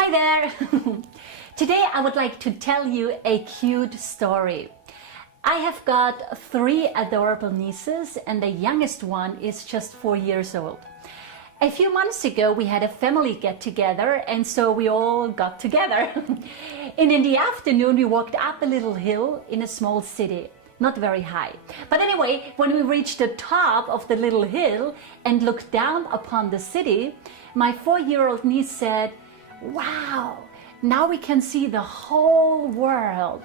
Hi there! Today I would like to tell you a cute story. I have got 3 adorable nieces and the youngest one is just 4 years old. A few months ago we had a family get together and so we all got together. And in the afternoon we walked up a little hill in a small city. Not very high. But anyway, when we reached the top of the little hill and looked down upon the city, my 4-year-old niece said, "Wow, now we can see the whole world."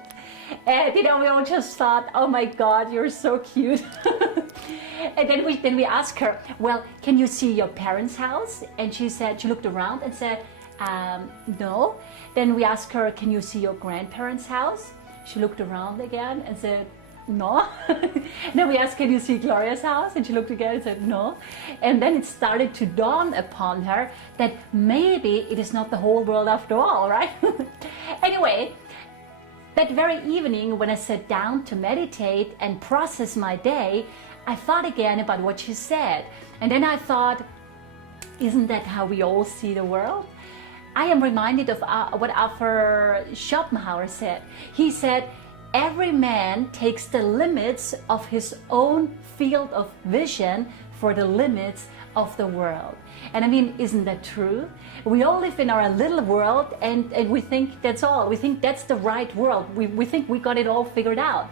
And we all just thought, "Oh my God, you're so cute." And then we asked her, "Well, can you see your parents' house?" And she looked around and said, "No." Then we asked her, "Can you see your grandparents' house?" She looked around again and said, "No." Then we asked, "Can you see Gloria's house?" And she looked again and said, "No." And then it started to dawn upon her that maybe it is not the whole world after all, right? Anyway, that very evening when I sat down to meditate and process my day, I thought again about what she said. And then I thought, isn't that how we all see the world? I am reminded of what Arthur Schopenhauer said. He said, "Every man takes the limits of his own field of vision for the limits of the world." And I mean, isn't that true? We all live in our little world and we think that's all. We think that's the right world. We think we got it all figured out.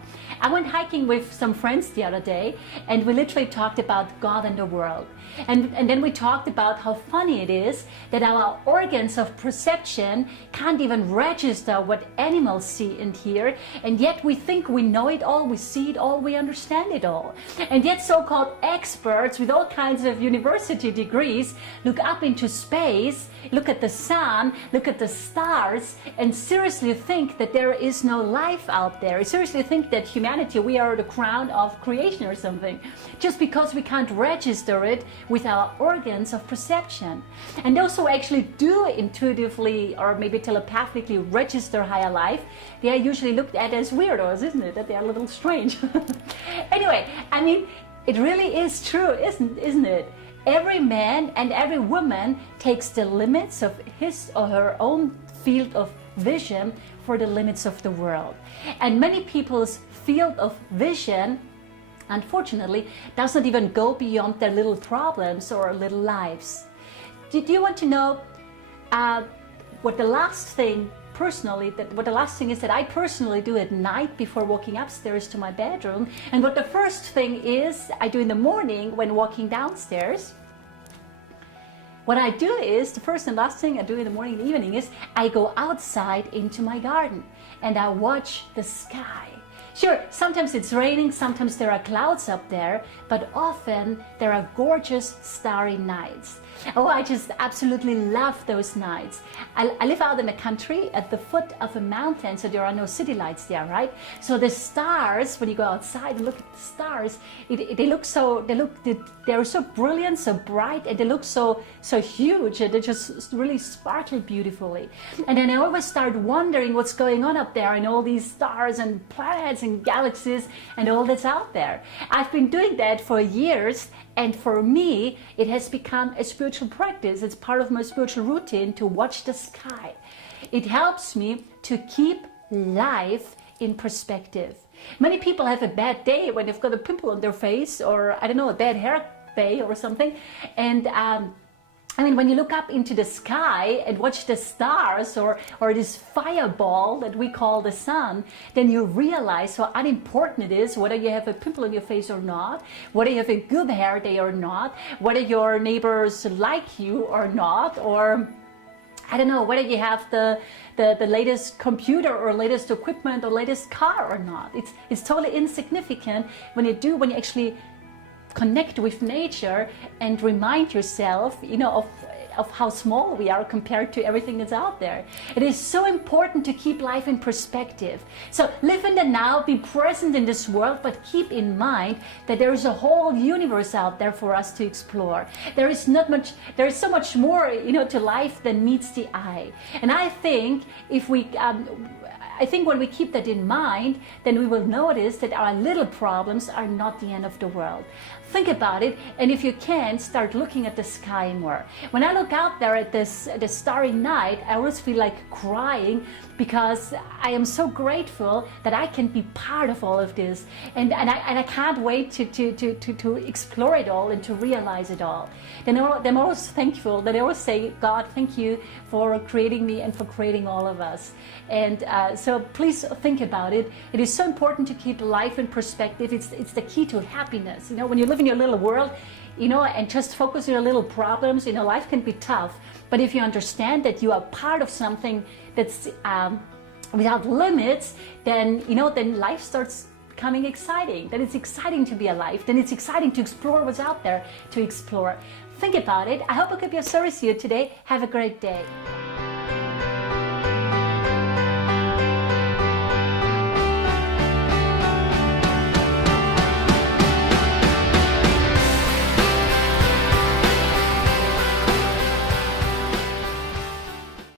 I went hiking with some friends the other day and we literally talked about God and the world. And then we talked about how funny it is that our organs of perception can't even register what animals see and hear, and yet we think we know it all, we see it all, we understand it all. And yet so-called experts with all kinds of university degrees look up into space, look at the sun, look at the stars, and seriously think that there is no life out there. Seriously think that humanity, we are the crown of creation or something, just because we can't register it with our organs of perception. And those who actually do intuitively or maybe telepathically register higher life, they are usually looked at as weirdos, isn't it? That they are a little strange. Anyway, I mean, it really is true, isn't it? Every man and every woman takes the limits of his or her own field of vision for the limits of the world. And many people's field of vision, unfortunately, does not even go beyond their little problems or little lives. Do you want to know what the last thing is that I personally do at night before walking upstairs to my bedroom, and what the first thing is I do in the morning when walking downstairs? What I do is, the first and last thing I do in the morning and evening is I go outside into my garden and I watch the sky. Sure, sometimes it's raining, sometimes there are clouds up there, but often there are gorgeous starry nights. Oh, I just absolutely love those nights. I live out in the country at the foot of a mountain, so there are no city lights there, right? So the stars, when you go outside and look at the stars, they're so brilliant, so bright, and they look so huge, and they just really sparkle beautifully. And then I always start wondering what's going on up there and all these stars and planets and galaxies and all that's out there. I've been doing that for years, and for me it has become a spiritual practice. It's part of my spiritual routine to watch the sky. It helps me to keep life in perspective. Many people have a bad day when they've got a pimple on their face, or I don't know, a bad hair day or something, and I mean, when you look up into the sky and watch the stars or this fireball that we call the sun, then you realize how unimportant it is whether you have a pimple on your face or not, whether you have a good hair day or not, whether your neighbors like you or not, or I don't know, whether you have the latest computer or latest equipment or latest car or not. It's totally insignificant when you actually connect with nature and remind yourself, of how small we are compared to everything that's out there. It is so important to keep life in perspective. So live in the now, be present in this world, but keep in mind that there is a whole universe out there for us to explore. There is so much more, to life than meets the eye. And I think when we keep that in mind, then we will notice that our little problems are not the end of the world. think about it, and if you can, start looking at the sky more. When I look out there at the starry night, I always feel like crying, because I am so grateful that I can be part of all of this, and I can't wait to explore it all and to realize it all. Then I'm always thankful that I always say, God, thank you for creating me and for creating all of us. And so please think about it. It is so important to keep life in perspective. It's the key to happiness. You know, when you live in your little world, you know, and just focus on your little problems, you know, life can be tough. But if you understand that you are part of something that's without limits, then, you know, then life starts becoming exciting. Then it's exciting to be alive. Then it's exciting to explore what's out there to explore. Think about it. I hope I could be of service to you today. Have a great day.